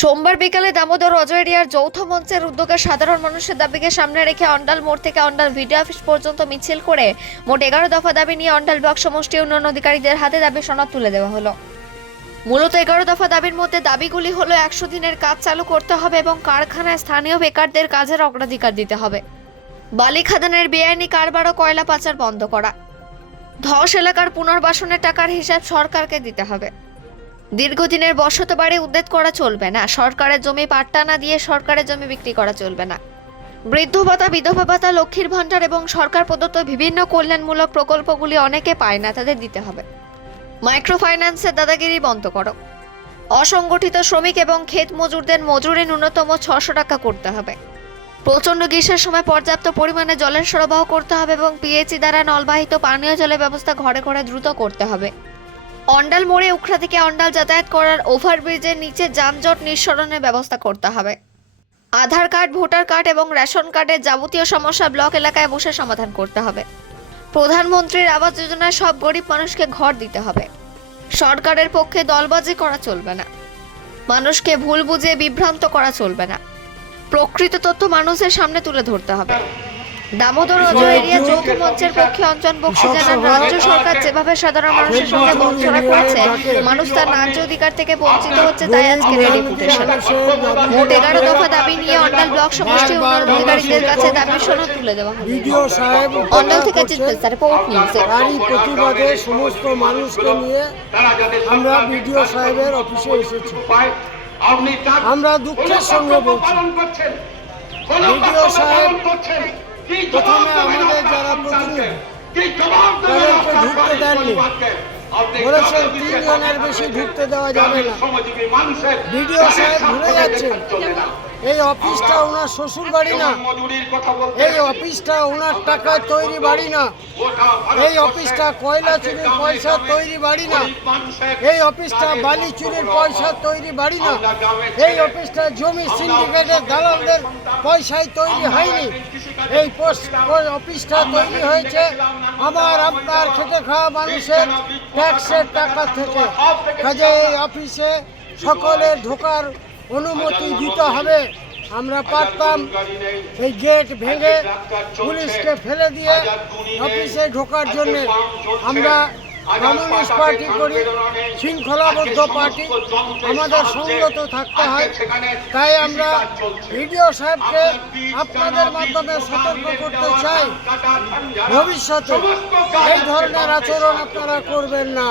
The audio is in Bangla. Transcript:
সোমবার বিকালে দামোদর অজয়রিয়ার যৌথ মঞ্চের উদ্যোগে সাধারণ মানুষের দাবিকে সামনে রেখে অন্ডাল মোড় থেকে অন্ডাল ভিডিও অফিস পর্যন্ত মিছিল করে মোট এগারো দফা দাবি নিয়ে অন্ডাল ব্লক সমষ্টি উন্নয়ন অধিকারীদের হাতে দাবি সনদ তুলে দেওয়া হলো। মূলত এগারো দফা দাবির মধ্যে দাবিগুলি হলো একশো দিনের কাজ চালু করতে হবে এবং কারখানায় স্থানীয় বেকারদের কাজের অগ্রাধিকার দিতে হবে। বালি খাদানের বেআইনি কারবার ও কয়লা পাচার বন্ধ করা। ধস এলাকার পুনর্বাসনের টাকার হিসাব সরকারকে দিতে হবে। দীর্ঘদিনের বসত বাড়ি উদ্যোগ করা চলবে না। সরকারের জমি পাট্টা না দিয়ে সরকারের জমি বিক্রি করা চলবে না। বৃদ্ধ ভাতা, বিধবা ভাতা, লক্ষ্মীর ভাণ্ডার এবং সরকার প্রদত্ত বিভিন্ন কল্যাণমূলক প্রকল্পগুলি অনেকে পায় না, তাদের দিতে হবে। মাইক্রো ফাইন্যান্সের দাদাগিরি বন্ধ করো। অসংগঠিত শ্রমিক এবং ক্ষেত মজুরদের মজুরি ন্যূনতম ছশো টাকা করতে হবে। প্রচণ্ড গ্রীষ্মের সময় পর্যাপ্ত পরিমাণে জলের সরবরাহ করতে হবে এবং পিএইচি দ্বারা নলবাহিত পানীয় জলের ব্যবস্থা ঘরে ঘরে দ্রুত করতে হবে। অন্ডাল মোড়ে উখড়া থেকে অন্ডাল যাতায়াত করার ওভারব্রিজের নিচে যানজট নিঃসরণের ব্যবস্থা করতে হবে। আধার কার্ড, ভোটার কার্ড এবং রেশন কার্ডের যাবতীয় সমস্যা ব্লক এলাকায় বসে সমাধান করতে হবে। প্রধানমন্ত্রীর আবাস যোজনায় সব গরিব মানুষকে ঘর দিতে হবে। সরকারের পক্ষে দলবাজি করা চলবে না। মানুষকে ভুল বুঝিয়ে বিভ্রান্ত করা চলবে না। প্রকৃত তথ্য মানুষের সামনে তুলে ধরতে হবে। দামোদর অজয় এরিয়া যৌথ মঞ্চের পক্ষে অঞ্জন বক্সি জানান রাজ্য সরকার যেভাবে সাধারণ মানুষের সঙ্গে বঞ্চনা করেছে মানুষ তার ন্যায্য অধিকার থেকে বঞ্চিত হচ্ছে তাই আজকের এই ডেপুটেশন মোট এগারো দফা দাবি নিয়ে অন্ডাল ব্লক সমষ্টি উন্নয়ন অধিকারীদের কাছে দাবি সনদ তুলে দেওয়া হবে অন্ডাল থেকে রিপোর্ট নিউজে তারই প্রতিবাদে সমস্ত মানুষকে নিয়ে আমরা বিডিও সাহেবের অফিসে এসেছি। আমরা দুঃখের সঙ্গে বলছি। বিডিও সাহেব প্রথমে আমাদের যারা প্রতিনিধি তাদেরকে ঢুকতে দেননি। বলেছেন তিনজনের বেশি ঢুকতে দেওয়া যাবে না। ভিডিও সাহেব ভুলে যাচ্ছেন। এই অফিসটা ওনার শ্বশুর বাড়ি না। এই অফিসটা ওনার টাকায় তৈরি বাড়ি না। এই অফিসটা কয়লা চুরির পয়সা তৈরি বাড়ি না। এই অফিসটা বালি চুরির পয়সা তৈরি বাড়ি না। এই অফিসটা জমি সিন্ডিকেটের দালালদের পয়সায় তৈরি হয়নি। এই অফিসটা তৈরি হয়েছে আমার আপনার খেটে খাওয়া মানুষের ট্যাক্সের টাকা থেকে। কাজে এই অফিসে সকলে ঢোকার অনুমতি দিতে হবে। আমরা পারতাম এই গেট ভেঙে পুলিশকে ফেলে দিয়ে অফিসে ঢোকার জন্য। আমরা কমিউনিস্ট পার্টি করি, শৃঙ্খলাবদ্ধ পার্টি, আমাদের সংগত থাকতে হয়। তাই আমরা ভিডিও সাহেবকে আপনাদের মাধ্যমে সতর্ক করতে চাই। ভবিষ্যতে এই ধরনের আচরণ আপনারা করবেন না।